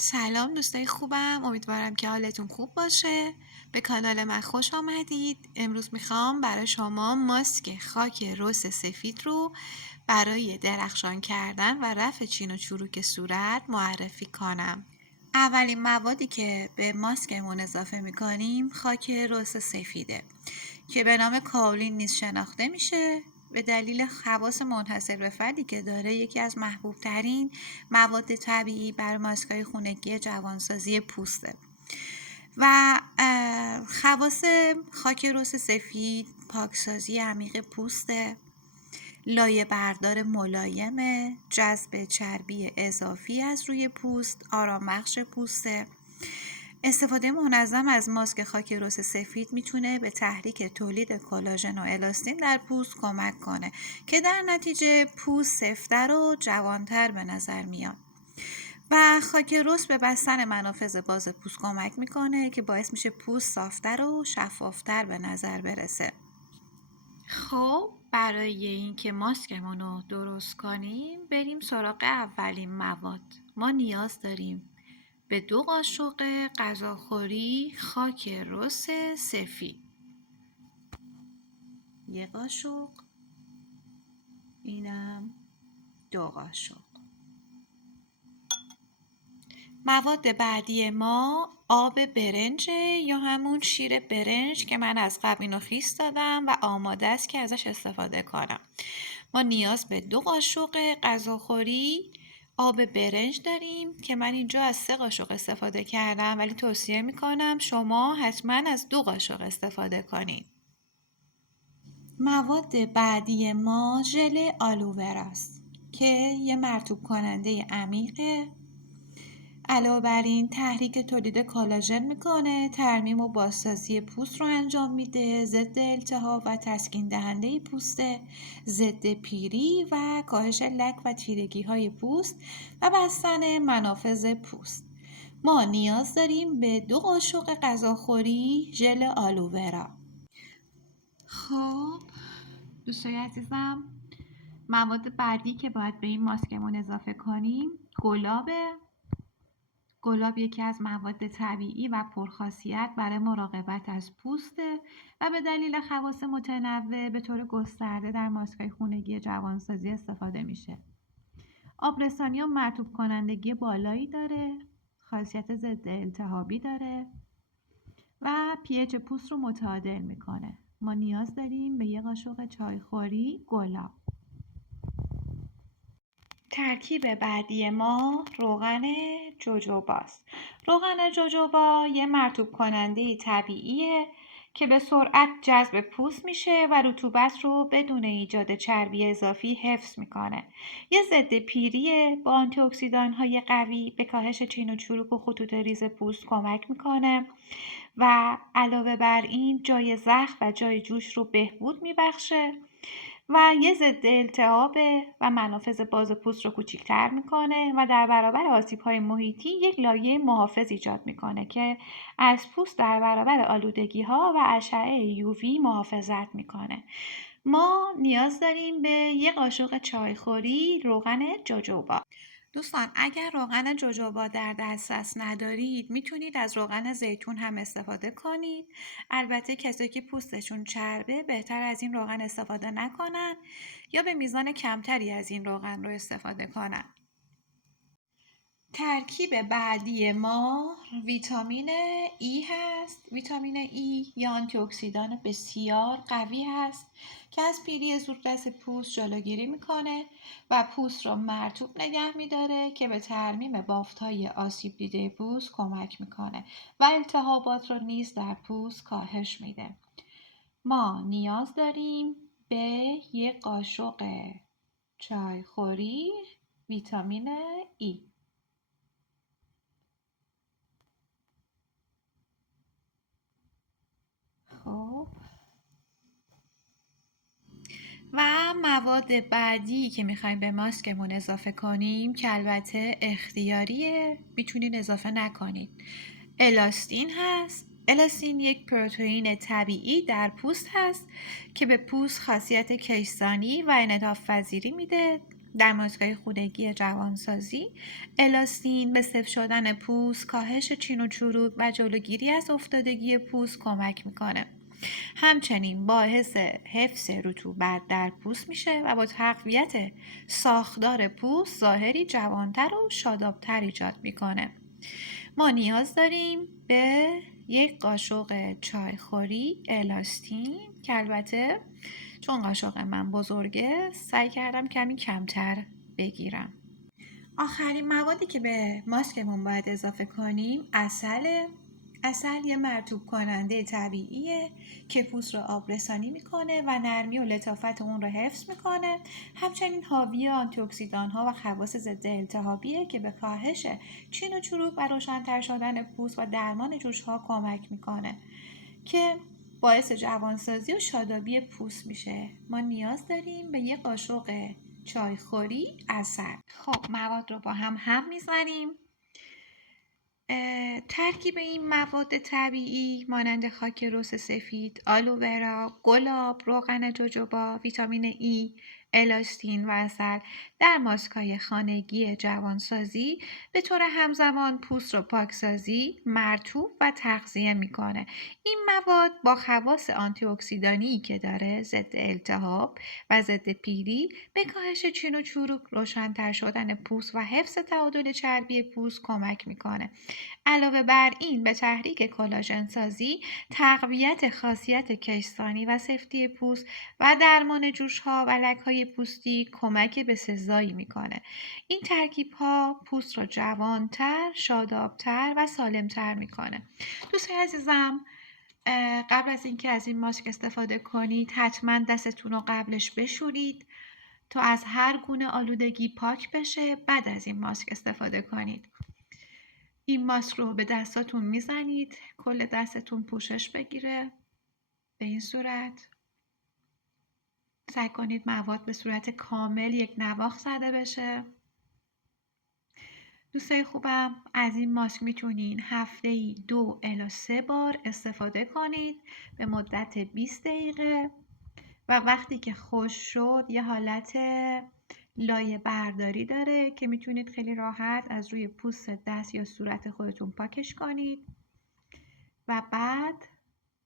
سلام دوستای خوبم، امیدوارم که حالتون خوب باشه. به کانال من خوش آمدید. امروز میخوام برای شما ماسک خاک رس سفید رو برای درخشان کردن و رفع چین و چروک صورت معرفی کنم. اولین موادی که به ماسکمون اضافه میکنیم خاک رس سفیده که به نام کاولین نیز شناخته میشه. به دلیل خواص منحصر به فردی که داره، یکی از محبوب ترین مواد طبیعی برای ماسک‌های خونگی جوانسازی پوسته. و خواص خاک رس سفید پاکسازی عمیق پوسته، لایه بردار ملایم، جذب چربی اضافی از روی پوست، آرامبخش پوسته. استفاده منظم از ماسک خاک رس سفید میتونه به تحریک تولید کلاژن و الاستین در پوست کمک کنه که در نتیجه پوست سفت‌تر و جوانتر به نظر میاد. و خاک رس به بستن منافذ باز پوست کمک میکنه که باعث میشه پوست صافتر و شفافتر به نظر برسه. خب برای اینکه ماسکمون رو درست کنیم بریم سراغ اولین مواد. ما نیاز داریم به 2 قاشق غذاخوری خاک رس سفید، 1 قاشق، اینم 2 قاشق. مواد بعدی ما آب برنج یا همون شیر برنج که من از قبل اینو خیس دادم و آماده است که ازش استفاده کنم. ما نیاز به 2 قاشق غذاخوری آب برنج داریم که من اینجا از 3 قاشق استفاده کردم، ولی توصیه میکنم شما حتما از 2 قاشق استفاده کنید. مواد بعدی ما ژل آلووراست که یه مرطوب کننده عمیقه. علاوه بر این تحریک تولید کالاژن میکنه، ترمیم و بازسازی پوست رو انجام میده، ضد التهاب و تسکین دهنده پوسته، ضد پیری و کاهش لک و تیرگی های پوست و بستن منافذ پوست. ما نیاز داریم به 2 قاشق غذاخوری ژل آلوورا. خب دوستای عزیزم، مواد بعدی که باید به این ماسکمون اضافه کنیم گلابه. گلاب یکی از مواد طبیعی و پرخاصیت برای مراقبت از پوسته و به دلیل خواص متنوع به طور گسترده در ماسک‌های خونگی جوانسازی استفاده میشه. آبرسانی و مرطوب کنندگی بالایی داره، خاصیت ضد التهابی داره و pH پوست رو متعادل میکنه. ما نیاز داریم به 1 قاشق چایخوری گلاب. ترکیب بعدی ما روغن جوجوباست. روغن جوجوبا یه مرطوب کننده طبیعیه که به سرعت جذب پوست میشه و رطوبت رو بدون ایجاد چربی اضافی حفظ میکنه. یه ضد پیریه، با آنتی اکسیدان های قوی به کاهش چین و چروک و خطوط ریز پوست کمک میکنه و علاوه بر این جای زخم و جای جوش رو بهبود میبخشه و یه ضد التهابه و منافذ باز پوست رو کوچیک‌تر میکنه و در برابر آسیب‌های محیطی یک لایه محافظ ایجاد میکنه که از پوست در برابر آلودگی‌ها و اشعه یووی محافظت میکنه. ما نیاز داریم به 1 قاشق چایخوری روغن جوجوبا. دوستان اگر روغن جوجوبا در دسترس ندارید میتونید از روغن زیتون هم استفاده کنید. البته کسایی که پوستشون چربه بهتر از این روغن استفاده نکنن یا به میزان کمتری از این روغن رو استفاده کنن. ترکیب بعدی ما ویتامین ای هست. ویتامین ای یا آنتی اکسیدان بسیار قوی هست که از پیری زودرس پوست جلوگیری میکنه و پوست را مرطوب نگه میداره که به ترمیم بافت‌های آسیب دیده پوست کمک میکنه و التهابات رو نیز در پوست کاهش میده. ما نیاز داریم به 1 قاشق چایخوری ویتامین ای. خب و مواد بعدی که میخوایم به ماسکمون اضافه کنیم که البته اختیاریه، میتونین اضافه نکنید، الاستین هست. الاستین یک پروتئین طبیعی در پوست هست که به پوست خاصیت کیسانی و انعطاف پذیری میده در ماسک‌های خونگی جوانسازی، الاستین به سفت شدن پوست، کاهش چین و چروک و جلوگیری از افتادگی پوست کمک میکنه. همچنین باعث حفظ رطوبت در پوست میشه و با تقویت ساختار پوست ظاهری جوانتر و شادابتر ایجاد میکنه. ما نیاز داریم به یک قاشق چایخوری الاستین که البته چون قاشق من بزرگه سعی کردم کمی کمتر بگیرم. آخرین موادی که به ماسکمون باید اضافه کنیم عسله. عسل یه مرطوب کننده طبیعیه که پوست رو آبرسانی میکنه و نرمی و لطافت اون رو حفظ میکنه. همچنین حاوی آنتی اکسیدان ها و خواص ضد التهابیه که به کاهش چین و چروک و روشن‌تر شدن پوست و درمان جوش ها کمک میکنه که باعث جوانسازی و شادابی پوست میشه. ما نیاز داریم به یه قاشق چایخوری عسل. خب مواد رو با هم میزنیم. ترکیب این مواد طبیعی مانند خاک رس سفید، آلوورا، گلاب، روغن جوجوبا، ویتامین ای، الاستین و عسل در ماسک‌های خانگی جوانسازی به طور همزمان پوست رو پاکسازی، مرطوب و تغذیه میکنه. این مواد با خواص آنتی اکسیدانی که داره ضد التهاب و ضد پیری به کاهش چین و چروک، روشن‌تر شدن پوست و حفظ تعادل چربی پوست کمک میکنه. علاوه بر این به تحریک کلاژن سازی، تقویت خاصیت کشسانی و سفتی پوست و درمان جوش‌ها و لک‌های پوستی کمک بسزایی میکنه. این ترکیب‌ها پوست را جوانتر، شادابتر و سالمتر میکنه. دوستان عزیزم، قبل از اینکه از این ماسک استفاده کنید حتما دستتون رو قبلش بشورید تا از هر گونه آلودگی پاک بشه. بعد از این ماسک استفاده کنید. این ماسک رو به دستاتون میزنید، کل دستتون پوشش بگیره. به این صورت سعی کنید مواد به صورت کامل یک نواخت زده بشه. دوستای خوبم، از این ماسک میتونین هفته‌ای 2 الی 3 بار استفاده کنید به مدت 20 دقیقه و وقتی که خشک شد یه حالت لایه برداری داره که میتونید خیلی راحت از روی پوست دست یا صورت خودتون پاکش کنید و بعد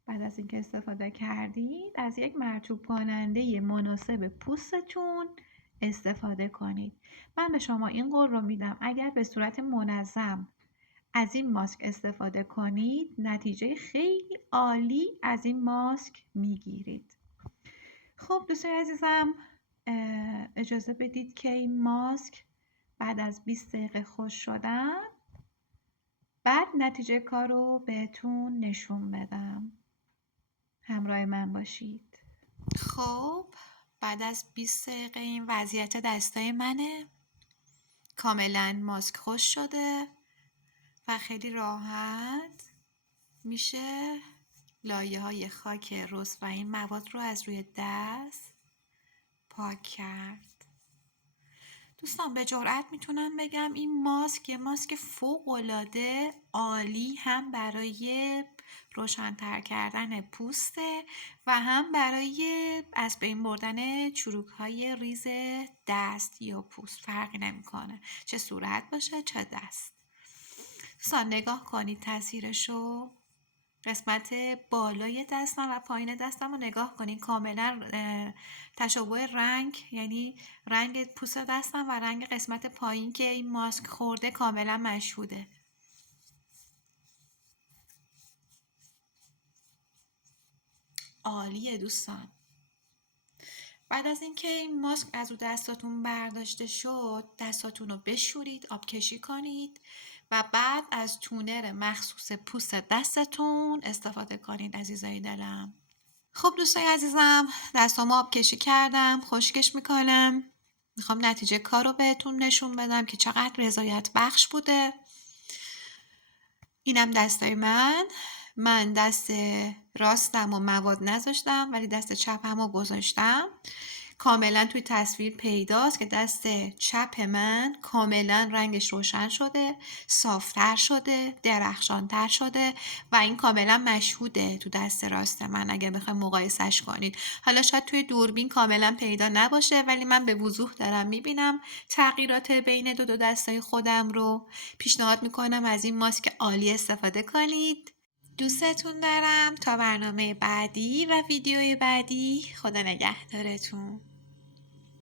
از اینکه استفاده کردید از یک مرطوب کننده مناسب پوستتون استفاده کنید. من به شما این قول رو میدم اگر به صورت منظم از این ماسک استفاده کنید نتیجه خیلی عالی از این ماسک میگیرید. خب دوستان عزیزم، اجازه بدید که این ماسک بعد از 20 دقیقه خشک شدن بعد نتیجه کار رو بهتون نشون بدم. همراه من باشید. خب بعد از 20 دقیقه این وضعیت دستای منه. کاملا ماسک خشک شده و خیلی راحت میشه لایه های خاک رس و این مواد رو از روی دست پاک کرد. دوستان به جرئت میتونم بگم این ماسک یه ماسک فوق‌العاده عالی هم برای روشن‌تر کردن پوسته و هم برای از بین بردن چروک‌های ریز دست یا پوست. فرقی نمیکنه چه صورت باشه چه دست. دوستان نگاه کنید تاثیرشو. قسمت بالای دستم و پایین دستم رو نگاه کنید، کاملا تشابه رنگ، یعنی رنگ پوست دستم و رنگ قسمت پایین که این ماسک خورده کاملا مشهوده. عالیه دوستان. بعد از اینکه این ماسک از رو دستاتون برداشته شد دستاتون رو بشورید، آب کشی کنید و بعد از تونر مخصوص پوست دستتون استفاده کنید عزیزای دلم. خب دوستای عزیزم، دستامو آب کشی کردم، خشکش میکنم. میخوام نتیجه کار رو بهتون نشون بدم که چقدر رضایت بخش بوده. اینم دستای من دست راستم و مواد نذاشتم ولی دست چپم رو گذاشتم. کاملا توی تصویر پیداست که دست چپ من کاملا رنگش روشن شده، صافتر شده، درخشانتر شده و این کاملا مشهوده تو دست راست من اگه بخوایم مقایسش کنید. حالا شاید توی دوربین کاملا پیدا نباشه ولی من به وضوح دارم میبینم تغییرات بین دو دستای خودم رو. پیشنهاد میکنم از این ماسک عالی استفاده کنید. دوستتون دارم. تا برنامه بعدی و ویدیوی بعدی، خدا نگهدارتون.